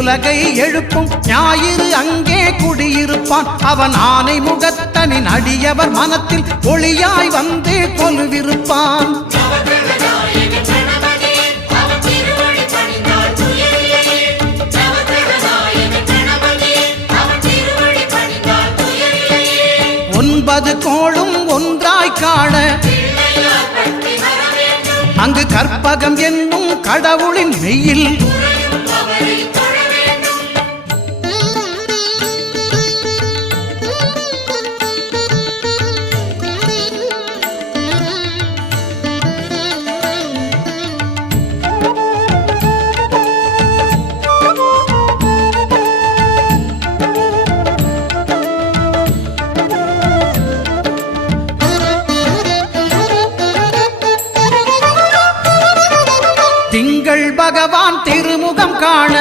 உலகை எழுப்பும் ஞாயிறு அங்கே குடியிருப்பான். அவன் ஆனை முகத்தனின் அடியவர் மனத்தில் ஒளியாய் வந்து கொலுவிருப்பான். ஒன்பது கோளும் ஒன்றாய் காண அங்கு கற்பகம் என்னும் கடவுளின் மெய்யில் திங்கள் பகவான் திருமுகம் காண